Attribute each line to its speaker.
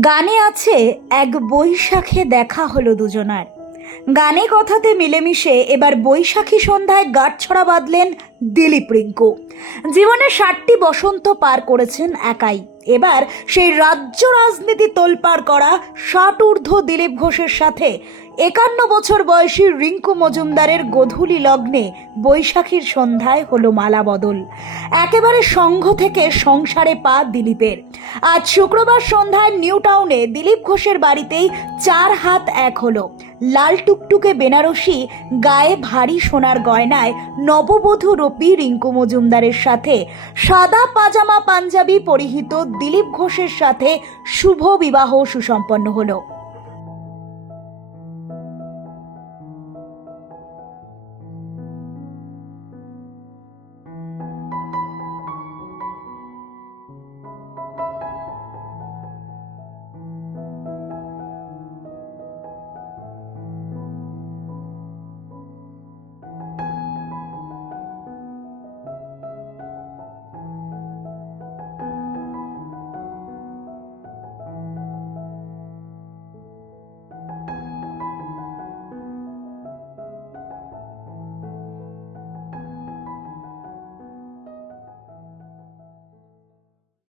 Speaker 1: গানে আছে এক বৈশাখে দেখা হলো দুজনার। গানে কথাতে মিলেমিশে এবার বৈশাখী সন্ধ্যায় গাঁটছড়া বাঁধলেন দিলীপ রিঙ্কু। জীবনে ষাটটি বসন্ত পার করেছেন একাই। এবার সেই রাজ্য রাজনীতি তোলপাড় করা ষাট ঊর্ধ্ব দিলীপ ঘোষের সাথে একান্ন বছর বয়সী রিঙ্কু মজুমদারের গধূলি লগ্নে বৈশাখীর সন্ধ্যায় হলো মালা বদল। একেবারে সংঘ থেকে সংসারে পা দিলীপের। আজ শুক্রবার সন্ধ্যায় নিউ টাউনে দিলীপ ঘোষের বাড়িতেই চার হাত এক হলো। লাল টুকটুকে বেনারসি, গায়ে ভারী সোনার গয়নায় নববধূ রূপী রিঙ্কু মজুমদারের সাথে সাদা পাজামা পাঞ্জাবি পরিহিত দিলীপ ঘোষের সাথে শুভ বিবাহ সুসম্পন্ন হলো।